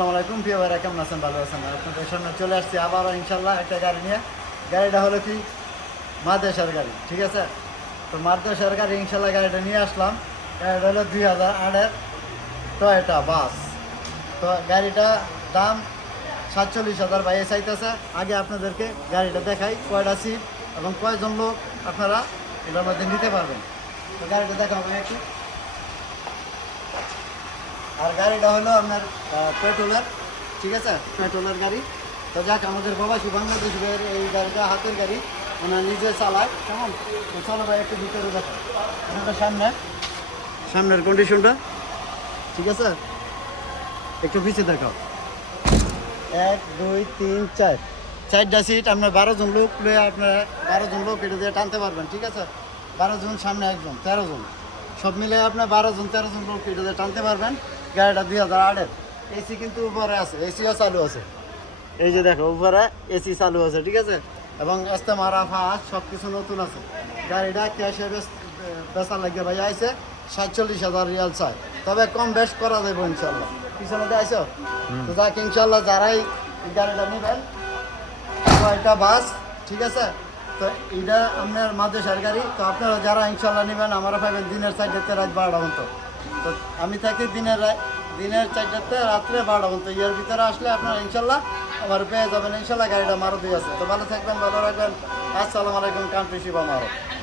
আসসালামু আলাইকুম প্রিয় ভাইরা, কেমন আছেন? ভালো আছেন? আপনাদের সামনে চলে আসছি আবারও ইনশাল্লাহ একটা গাড়ি নিয়ে। গাড়িটা হলো কি মাদেশের গাড়ি, ঠিক আছে? তো মাদেশের গাড়ি ইনশাল্লাহ গাড়িটা নিয়ে আসলাম। গাড়িটা হলো 2008-এর টয়োটা বাস। তো গাড়িটা দাম 47,000 ভাইয়ে চাইতেছে। আগে আপনাদেরকে গাড়িটা দেখাই, কয়টা সিট এবং কয়জন লোক আপনারা এটার মধ্যে নিতে পারবেন। তো গাড়িটা দেখাবো একটু। আর গাড়িটা হলো আপনার পেট্রোলের, ঠিক আছে? পেট্রোলের গাড়ি। তো যাক, আমাদের প্রবাসী বাংলাদেশের এই গাড়িটা হাতের গাড়ি, ওনার নিজে চালায়, কেমন? তো চলো ভাই একটু ভিতরে দেখো। আপনার সামনের কন্ডিশনটা ঠিক আছে? একটু পিছিয়ে দেখাও। 1 2 3 4 চারটা সিট। আপনার 12 জন লোক লয়ে আপনার 12 জন লোক এটা দিয়ে টানতে পারবেন, ঠিক আছে? 12 জন, সামনে একজন, 13 জন, সব মিলে আপনার 12 জন 13 জন লোক এটা দিয়ে টানতে পারবেন। গাড়িটা 2008-এর। এসি কিন্তু উপরে আছে, এসিও চালু আছে। এই যে দেখো, উপরে এসি চালু আছে, ঠিক আছে? এবং মারা ফাঁস সব কিছু নতুন আছে। গাড়িটা ক্যাশে বেচা লাগিয়ে ভাই আইছে 47,000 রিয়াল চাই, তবে কম বেশ করা যাবে ইনশাল্লাহ। পিছনে আইসো তো যাক, ইনশাল্লাহ যারাই এই গাড়িটা নেবেন, একটা বাস, ঠিক আছে? তো এটা আপনার মাদেশের গাড়ি। তো আপনারা যারা ইনশাল্লাহ নেবেন, আমরা পাবেন দিনের 4টাতে রাত 12টা পর্যন্ত। তো আমি থাকি দিনের 4টাতে রাত্রে 12টা পর্যন্ত। এর ভিতরে আসলে আপনারা ইনশাল্লাহ আমার পেয়ে যাবেন ইনশাল্লাহ। গাড়িটা মারুতি আছে। তো ভালো থাকবেন, ভালো রাখবেন। আসসালামু আলাইকুম, কান্ট্রি শিবা মারো।